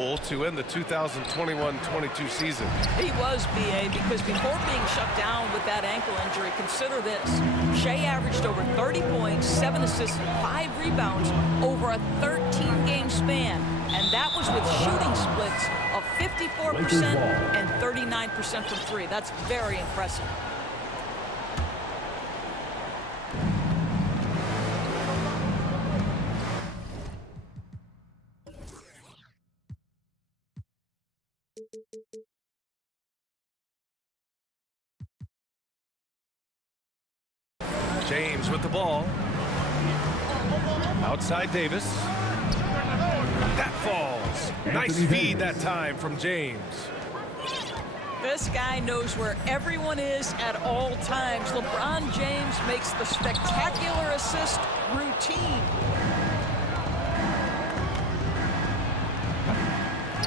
to end the 2021-22 season. He was, BA, because before being shut down with that ankle injury, consider this. Shea averaged over 30 points, 7 assists, and 5 rebounds over a 13-game span. And that was with shooting splits of 54% and 39% from 3. That's very impressive. James with the ball. Outside Davis. That falls. Nice feed that time from James. This guy knows where everyone is at all times. LeBron James makes the spectacular assist routine.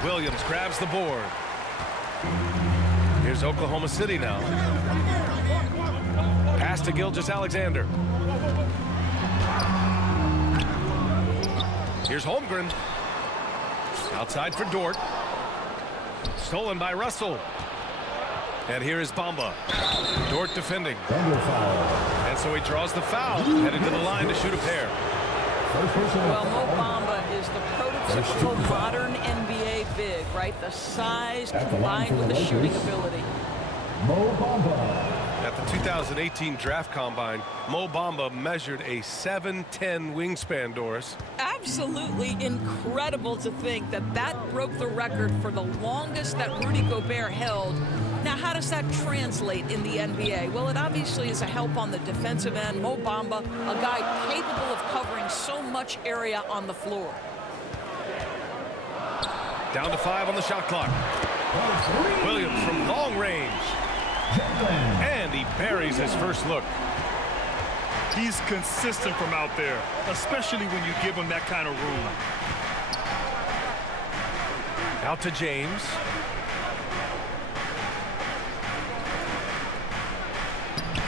Williams grabs the board. Here's Oklahoma City now. Pass to Gilgeous-Alexander. Here's Holmgren. Outside for Dort. Stolen by Russell. And here is Bamba. Dort defending. And so he draws the foul. Headed to the line to shoot a pair. Well, Mo Bamba is the prototypical modern NBA big, right? The size combined with the shooting ability. Mo Bamba. At the 2018 Draft Combine, Mo Bamba measured a 7'10" wingspan, Doris. Absolutely incredible to think that that broke the record for the longest that Rudy Gobert held. Now, how does that translate in the NBA? Well, it obviously is a help on the defensive end. Mo Bamba, a guy capable of covering so much area on the floor. Down to 5 on the shot clock. Williams from long range. And he buries his first look. He's consistent from out there, especially when you give him that kind of room. Out to James.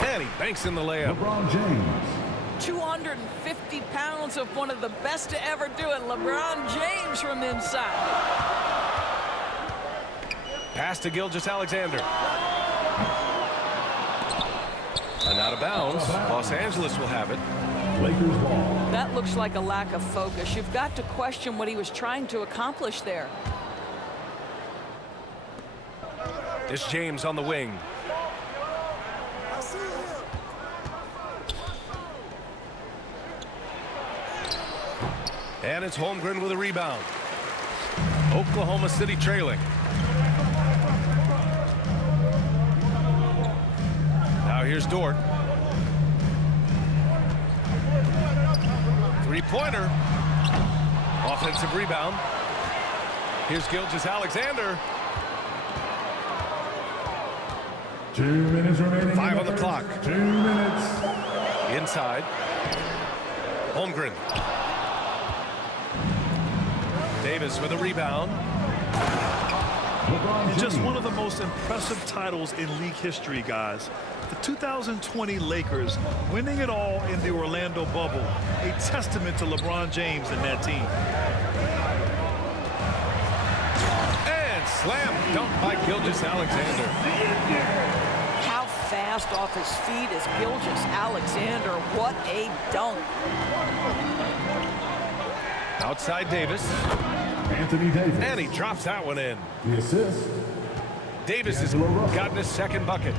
And he banks in the layup. LeBron James. 250 pounds of one of the best to ever do it, LeBron James from inside. Pass to Gilgeous-Alexander. And out of bounds. Los Angeles will have it. Lakers ball. That looks like a lack of focus. You've got to question what he was trying to accomplish there. It's James on the wing. And it's Holmgren with a rebound. Oklahoma City trailing. Now here's Dort. Three-pointer. Offensive rebound. Here's Gilgeous-Alexander. 2 minutes remaining. 5 on the clock. 2 minutes. Inside. Holmgren. Davis with a rebound. And just one of the most impressive titles in league history, guys. The 2020 Lakers winning it all in the Orlando bubble. A testament to LeBron James and that team. And slam dunk by Gilgeous-Alexander. How fast off his feet is Gilgeous-Alexander. What a dunk. Outside Davis. Anthony Davis. And he drops that one in. The assist. Davis has gotten his second bucket.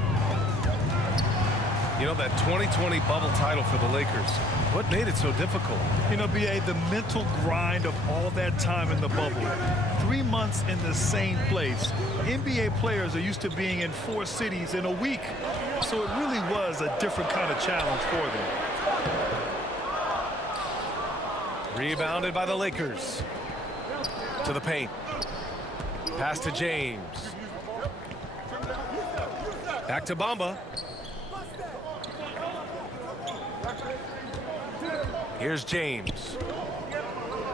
You know, that 2020 bubble title for the Lakers, what made it so difficult? You know, BA, the mental grind of all that time in the bubble. 3 months in the same place. NBA players are used to being in 4 cities in a week. So it really was a different kind of challenge for them. Rebounded by the Lakers. To the paint. Pass to James. Back to Bamba. Here's James.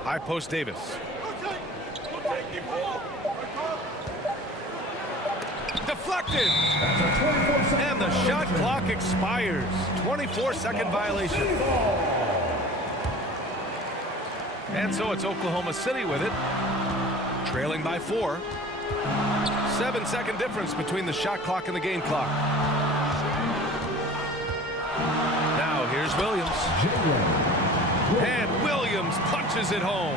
High post Davis. Deflected. And the shot clock expires. 24-second violation. And so it's Oklahoma City with it. Trailing by 4. 7-second difference between the shot clock and the game clock. Now here's Williams. And Williams punches it home.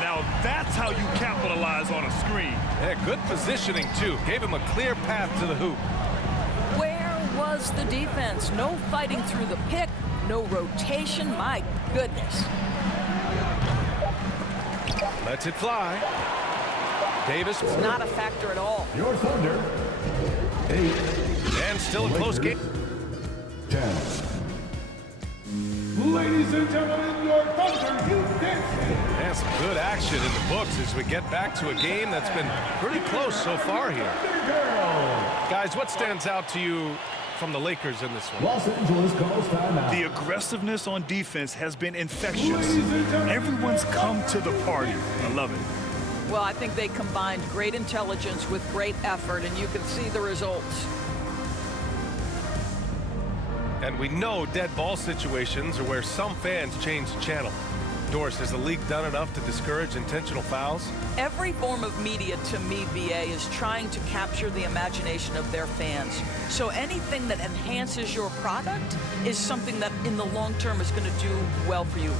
Now that's how you capitalize on a screen. Yeah, good positioning, too. Gave him a clear path to the hoop. Where was the defense? No fighting through the pick, no rotation. My goodness. Lets it fly. Davis. It's not a factor at all. Your Thunder. 8. And still a close game. 10. Ladies and gentlemen, your Thunder Houston. And some good action in the books as we get back to a game that's been pretty close so far here. Guys, what stands out to you from the Lakers in this one? Los Angeles calls timeout. The aggressiveness on defense has been infectious. Everyone's come to the party. I love it. Well, I think they combined great intelligence with great effort, and you can see the results. And we know dead ball situations are where some fans change the channel. Doris, has the league done enough to discourage intentional fouls? Every form of media, to me, BA, is trying to capture the imagination of their fans. So anything that enhances your product is something that in the long term is going to do well for you.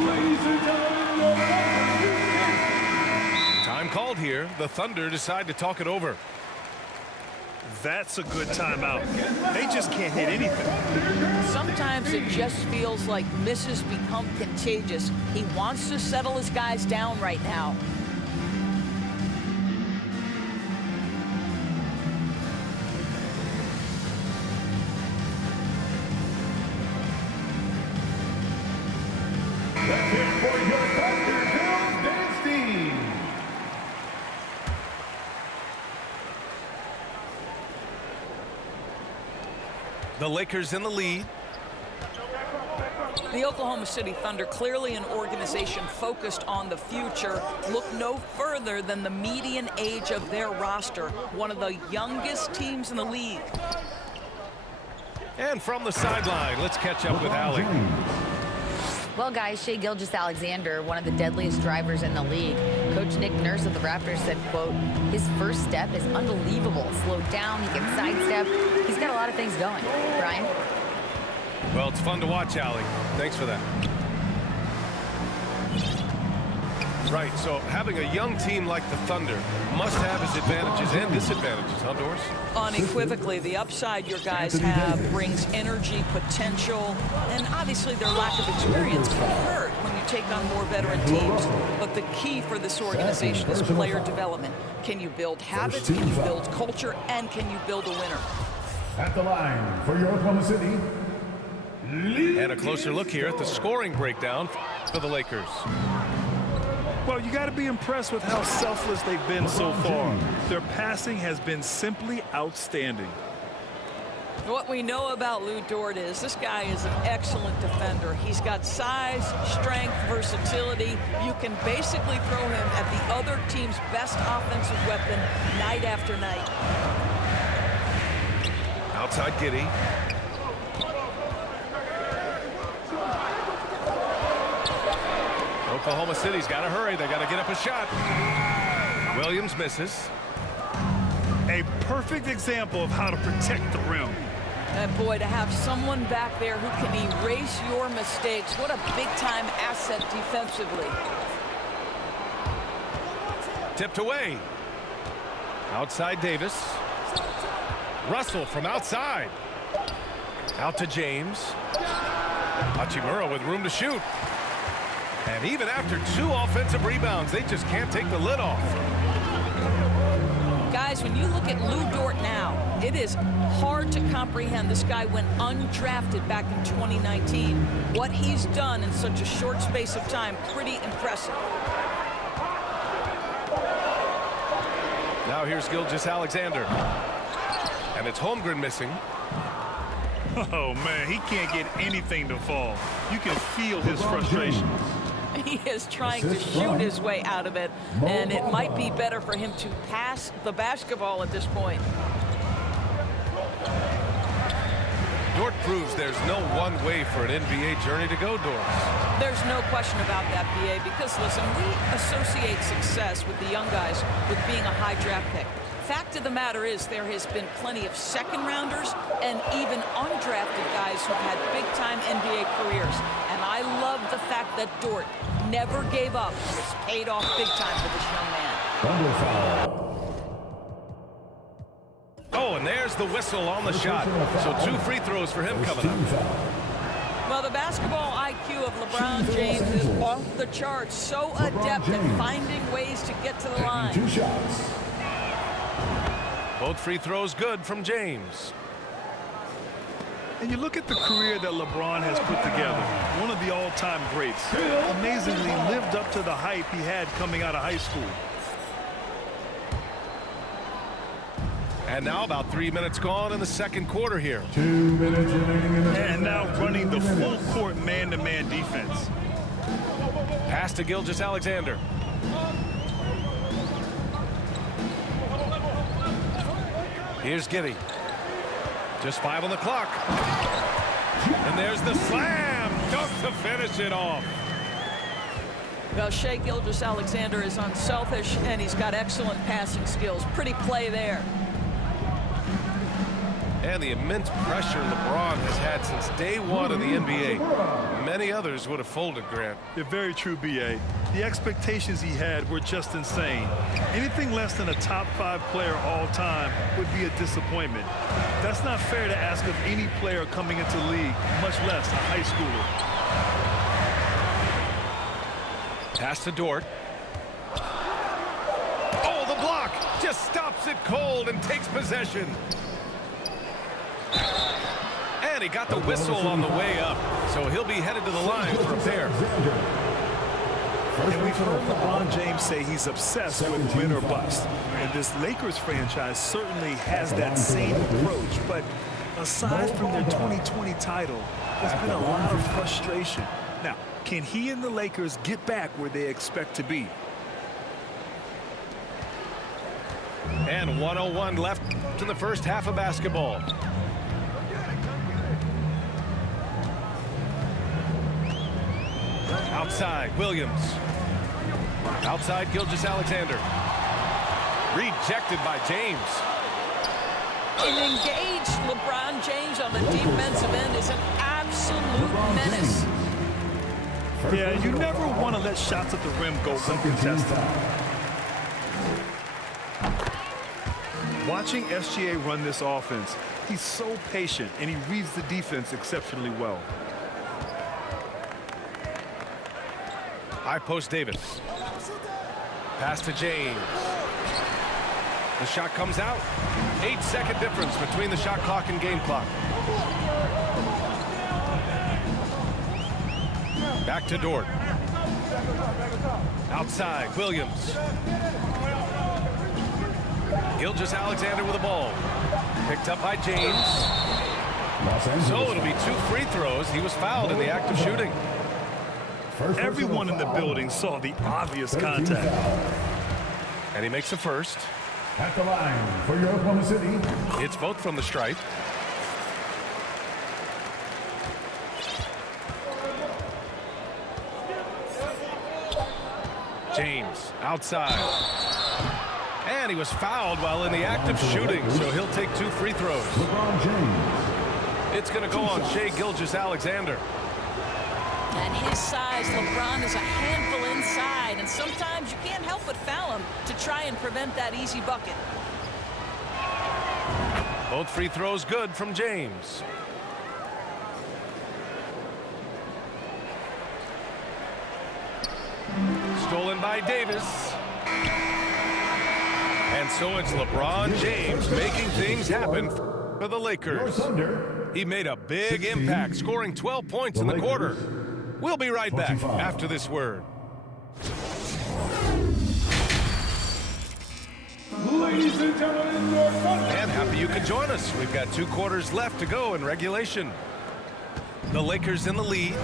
Ladies and gentlemen, your Thunder Houston. Time called here. The Thunder decide to talk it over. That's a good timeout. They just can't hit anything. Sometimes it just feels like misses become contagious. He wants to settle his guys down right now. That's it for your Thunder Houston. The Lakers in the lead. The Oklahoma City Thunder, clearly an organization focused on the future, look no further than the median age of their roster, one of the youngest teams in the league. And from the sideline, let's catch up with Allie. Well, guys, Shai Gilgeous-Alexander, one of the deadliest drivers in the league. Coach Nick Nurse of the Raptors said, quote, his first step is unbelievable. Slowed down, he can sidestep. He's got a lot of things going. Brian? Well, it's fun to watch, Allie. Thanks for that. Right, so having a young team like the Thunder must have its advantages and disadvantages, huh, Doris? Unequivocally, the upside your guys have brings energy, potential, and obviously their lack of experience can hurt when you take on more veteran teams. But the key for this organization is player development. Can you build habits, can you build culture, and can you build a winner? At the line for your Oklahoma City. And a closer look here at the scoring breakdown for the Lakers. Well, you got to be impressed with how selfless they've been so far. Their passing has been simply outstanding. What we know about Lou Dort is this guy is an excellent defender. He's got size, strength, versatility. You can basically throw him at the other team's best offensive weapon night after night. Outside Giddey. Oklahoma City's got to hurry. They got to get up a shot. Williams misses. A perfect example of how to protect the rim. And boy, to have someone back there who can erase your mistakes, what a big-time asset defensively. Tipped away. Outside Davis. Russell from outside. Out to James. Hachimura with room to shoot. And even after 2 offensive rebounds, they just can't take the lid off. Guys, when you look at Lou Dort now, it is hard to comprehend. This guy went undrafted back in 2019. What he's done in such a short space of time, pretty impressive. Now here's Gilgeous-Alexander. And it's Holmgren missing. Oh, man, he can't get anything to fall. You can feel his frustration. He is trying to shoot his way out of it, and it might be better for him to pass the basketball at this point. Dort proves there's no one way for an NBA journey to go, Dorts. There's no question about that, BA, because, listen, we associate success with the young guys with being a high draft pick. Fact of the matter is there has been plenty of second-rounders and even undrafted guys who've had big-time NBA careers. And I love the fact that Dort never gave up. It's paid off big time for this young man. Oh, and there's the whistle on the shot. So 2 free throws for him coming up. Well, the basketball IQ of LeBron James is off the charts. So adept at finding ways to get to the line. 2 shots. Both free throws good from James. And you look at the career that LeBron has put together, one of the all-time greats. Amazingly lived up to the hype he had coming out of high school. And now about 3 minutes gone in the second quarter here. 2 minutes remaining in the And now running the full-court man-to-man defense. Pass to Gilgeous-Alexander. Here's Giddy. Just 5 on the clock. And there's the slam dunk to finish it off. Well, Shai Gilgeous-Alexander is unselfish, and he's got excellent passing skills. Pretty play there. And the immense pressure LeBron has had since day one of the NBA. Many others would have folded, Grant. They're very true, BA. The expectations he had were just insane. Anything less than a top 5 player all time would be a disappointment. That's not fair to ask of any player coming into the league, much less a high schooler. Pass to Dort. Oh, the block just stops it cold and takes possession. And he got the whistle on the way up, so he'll be headed to the line for a pair. And we've heard LeBron James say he's obsessed with win or bust. And this Lakers franchise certainly has that same approach. But aside from their 2020 title, there's been a lot of frustration. Now, can he and the Lakers get back where they expect to be? And 1:01 left in the first half of basketball. Outside, Williams. Outside, Gilgeous-Alexander. Rejected by James. An engaged LeBron James on the defensive end is an absolute menace. Yeah, you never want to let shots at the rim go uncontested. Watching SGA run this offense, he's so patient and he reads the defense exceptionally well. High post Davis. Pass to James. The shot comes out. 8-second difference between the shot clock and game clock. Back to Dort. Outside, Williams. Gilgeous-Alexander with the ball. Picked up by James. So it'll be 2 free throws. He was fouled in the act of shooting. Everyone in the building saw the obvious contact. And he makes a first. At the line for your Oklahoma City. It's both from the stripe. James outside. And he was fouled while in the act of shooting, so he'll take 2 free throws. LeBron James. It's going to go on Shai Gilgeous-Alexander. And his size, LeBron is a handful inside, and sometimes you can't help but foul him to try and prevent that easy bucket. Both free throws good from James. Stolen by Davis. And And so it's LeBron James making things happen for the Lakers. He made a big impact, scoring 12 points in the quarter. We'll be right back after this word. Ladies and gentlemen, your Thunder. And happy you could join us. We've got 2 quarters left to go in regulation. The Lakers in the lead.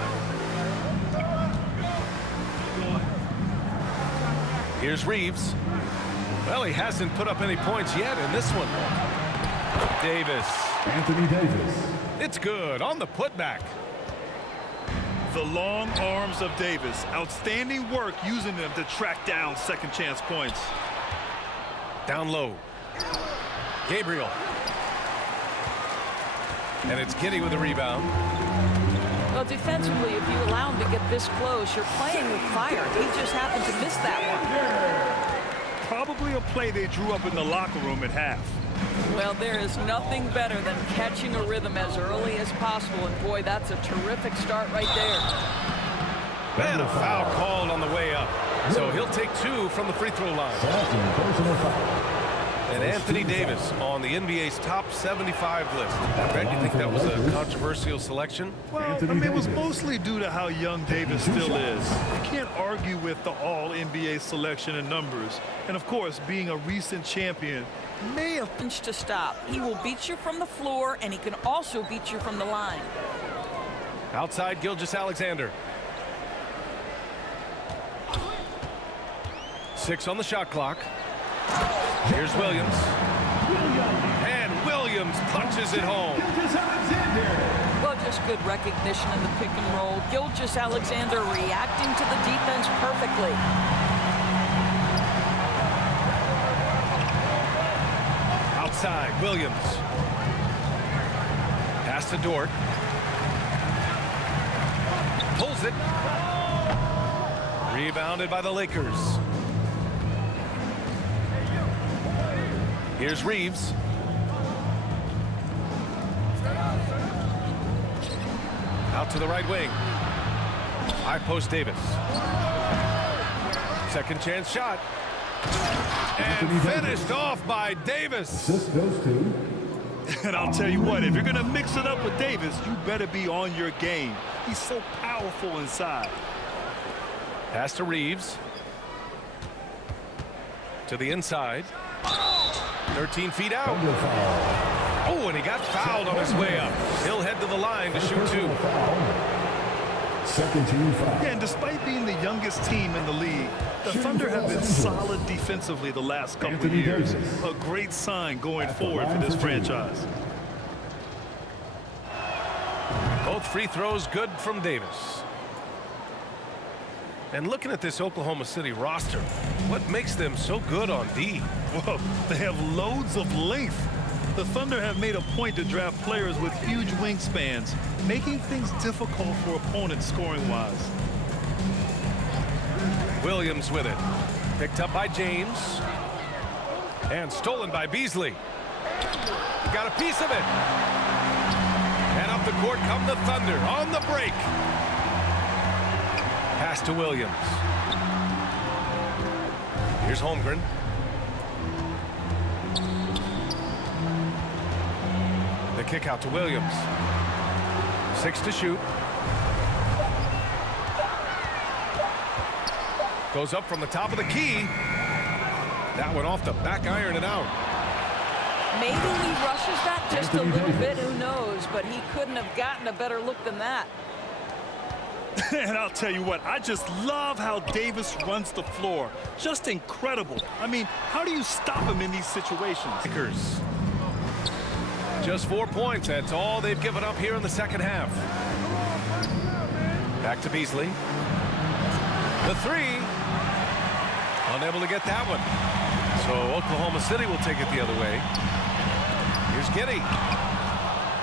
Here's Reeves. Well, he hasn't put up any points yet in this one. Davis. Anthony Davis. It's good on the putback. The long arms of Davis. Outstanding work using them to track down second chance points. Down low. Gabriel. And it's Giddey with a rebound. Well, defensively, if you allow him to get this close, you're playing with fire. He just happened to miss that one. Probably a play they drew up in the locker room at half. Well, there is nothing better than catching a rhythm as early as possible. And, boy, that's a terrific start right there. And a foul called on the way up. So he'll take 2 from the free throw line. And Anthony Davis on the NBA's top 75 list. Greg, you think that was a controversial selection? Well, I mean, it was mostly due to how young Davis still is. You can't argue with the all-NBA selection and numbers. And, of course, being a recent champion may have... Inch to stop. He will beat you from the floor, and he can also beat you from the line. Outside Gilgeous-Alexander. 6 on the shot clock. Here's Williams. And Williams punches it home. Well, just good recognition in the pick and roll. Gilgeous-Alexander reacting to the defense perfectly. Outside, Williams. Pass to Dort. Pulls it. Rebounded by the Lakers. Here's Reeves. Out to the right wing. High post Davis. Second chance shot. And finished off by Davis. This goes to. And I'll tell you what, if you're going to mix it up with Davis, you better be on your game. He's so powerful inside. Pass to Reeves. To the inside. 13 feet out. Oh, and he got fouled on his way up. He'll head to the line to shoot 2. Second team foul. Yeah, and despite being the youngest team in the league, the Thunder have been solid defensively the last couple of years. A great sign going forward for this franchise. Both free throws good from Davis. And looking at this Oklahoma City roster, what makes them so good on D? Well, they have loads of length. The Thunder have made a point to draft players with huge wingspans, making things difficult for opponents scoring-wise. Williams with it. Picked up by James. And stolen by Beasley. Got a piece of it. And up the court come the Thunder on the break. Pass to Williams. Here's Holmgren. The kick out to Williams. 6 to shoot. Goes up from the top of the key. That one off the back iron and out. Maybe he rushes that just a little bit, who knows, but he couldn't have gotten a better look than that. And I'll tell you what, I just love how Davis runs the floor. Just incredible. I mean, how do you stop him in these situations? Lakers. Just 4 points. That's all they've given up here in the second half. Back to Beasley. The 3. Unable to get that one. So Oklahoma City will take it the other way. Here's Giddey.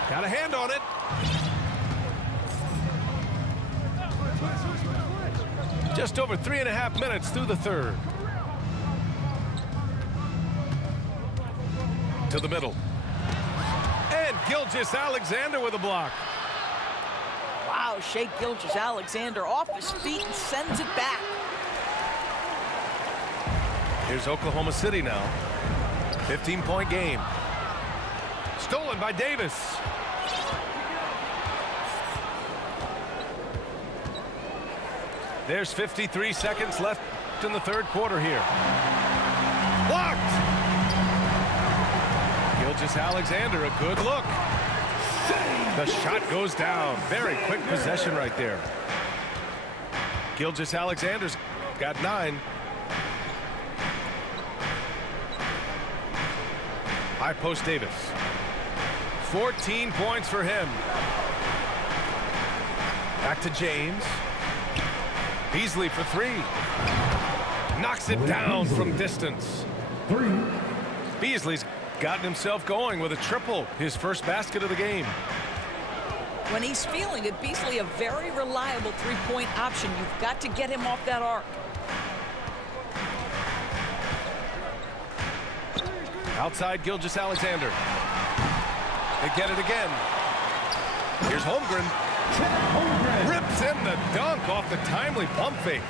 Got a hand on it. Just over 3.5 minutes through the third. To the middle. And Gilgeous-Alexander with a block. Wow, Shai Gilgeous-Alexander off his feet and sends it back. Here's Oklahoma City now. 15-point game. Stolen by Davis. There's 53 seconds left in the third quarter here. Blocked. Gilgeous-Alexander, a good look. The shot goes down. Very quick possession right there. Gilgeous-Alexander's got 9. High post Davis. 14 points for him. Back to James. Beasley for 3. Knocks it down from distance. 3. Beasley's gotten himself going with a triple. His first basket of the game. When he's feeling it, Beasley a very reliable three-point option. You've got to get him off that arc. Outside Gilgeous-Alexander. They get it again. Here's Holmgren. Rips in the dunk off the timely pump fake.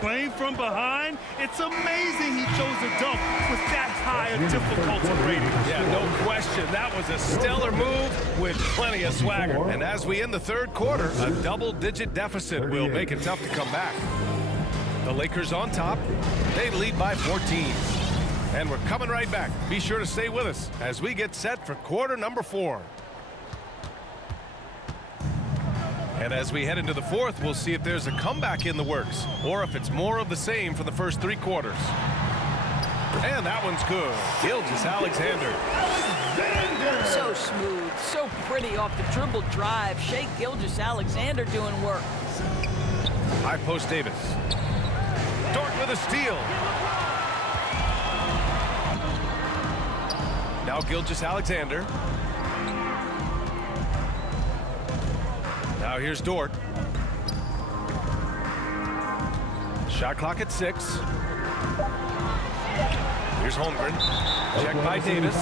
Playing from behind, it's amazing he chose a dunk with that high a difficulty rating. Yeah, no question. That was a stellar move with plenty of swagger. And as we end the third quarter, a double-digit deficit will make it tough to come back. The Lakers on top. They lead by 14. And we're coming right back. Be sure to stay with us as we get set for quarter number 4. And as we head into the fourth, we'll see if there's a comeback in the works or if it's more of the same for the first 3 quarters. And that one's good. Gilgeous-Alexander. So smooth, so pretty off the dribble drive. Shai Gilgeous-Alexander doing work. High post Davis. Dort with a steal. Now Gilgeous-Alexander. Now here's Dort. Shot clock at 6. Here's Holmgren. Check by Davis.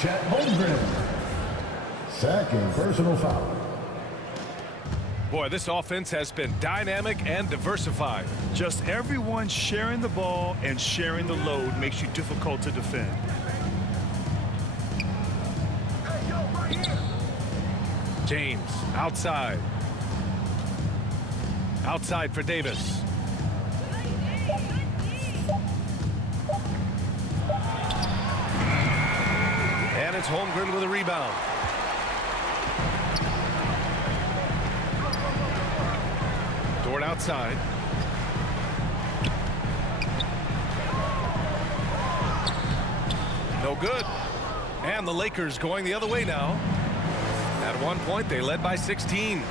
Chet Holmgren. Second personal foul. Boy, this offense has been dynamic and diversified. Just everyone sharing the ball and sharing the load makes you difficult to defend. James outside. Outside for Davis. And it's Holmgren with a rebound. Dort outside. No good. And the Lakers going the other way now. At one point, they led by 16.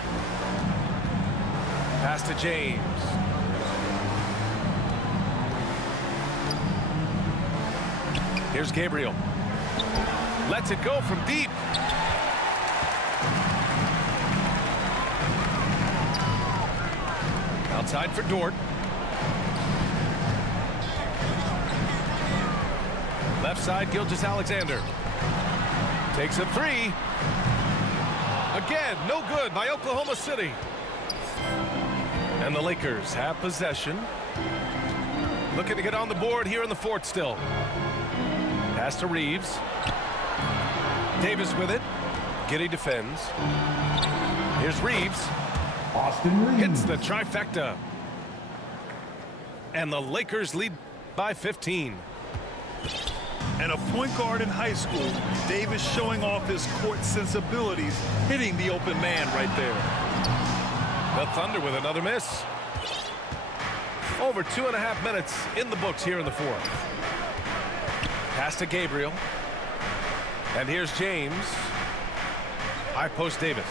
Pass to James. Here's Gabriel. Lets it go from deep. Outside for Dort. Left side, Gilgeous-Alexander. Takes a 3. Again, no good by Oklahoma City. And the Lakers have possession. Looking to get on the board here in the fourth still. Pass to Reeves. Davis with it. Giddey defends. Here's Reeves. Austin Reeves. Hits the trifecta. And the Lakers lead by 15. And a point guard in high school, Davis showing off his court sensibilities, hitting the open man right there. The Thunder with another miss. Over 2.5 minutes in the books here in the fourth. Pass to Gabriel. And here's James. High post Davis.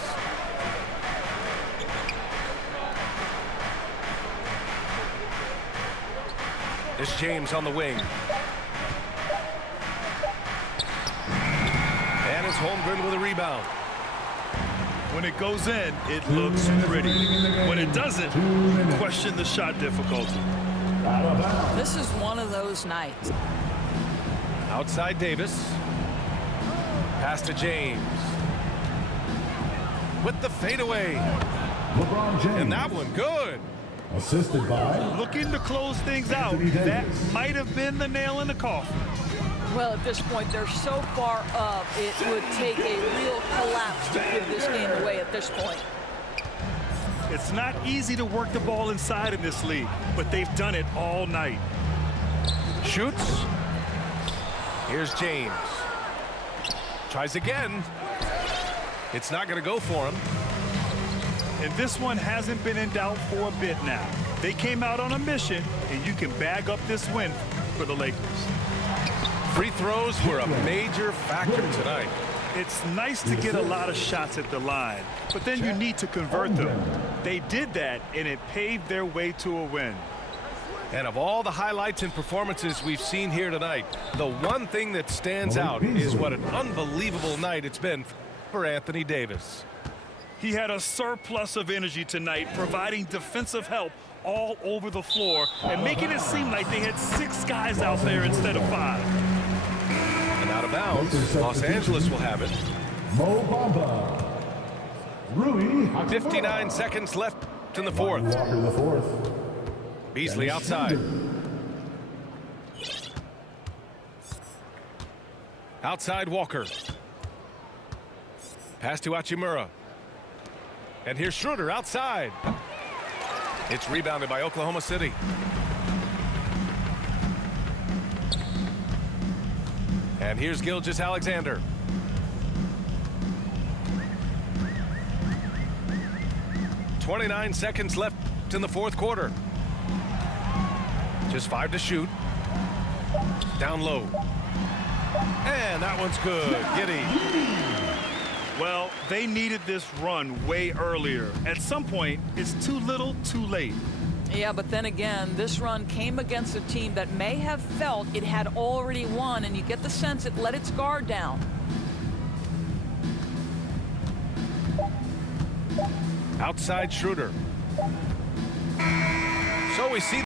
It's James on the wing. And it's Holmgren with a rebound. When it goes in, it looks pretty. When it doesn't, you question the shot difficulty. This is one of those nights. Outside Davis. Pass to James. With the fadeaway. LeBron James. And that one good. Assisted by Looking to close things out. Anthony Davis. That might have been the nail in the coffin. Well, at this point, they're so far up, it would take a real collapse to give this game away at this point. It's not easy to work the ball inside in this league, but they've done it all night. Shoots. Here's James. Tries again. It's not going to go for him. And this one hasn't been in doubt for a bit now. They came out on a mission, and you can bag up this win for the Lakers. Free throws were a major factor tonight. It's nice to get a lot of shots at the line, but then you need to convert them. They did that, and it paved their way to a win. And of all the highlights and performances we've seen here tonight, the one thing that stands out is what an unbelievable night it's been for Anthony Davis. He had a surplus of energy tonight, providing defensive help all over the floor and making it seem like they had 6 guys out there instead of 5. And out of bounds, Los Angeles will have it. Mo Bamba. Rui Hachimura. 59 seconds left in the fourth. Walker the fourth. Beasley outside. Outside Walker. Pass to Hachimura. And here's Schroeder outside. It's rebounded by Oklahoma City. And here's Gilgeous-Alexander. .29 seconds left in the fourth quarter. Just 5 to shoot. Down low. And that one's good. Giddey. Well, they needed this run way earlier. At some point, it's too little, too late. Yeah, but then again, this run came against a team that may have felt it had already won, and you get the sense it let its guard down. Outside Schroeder. So we see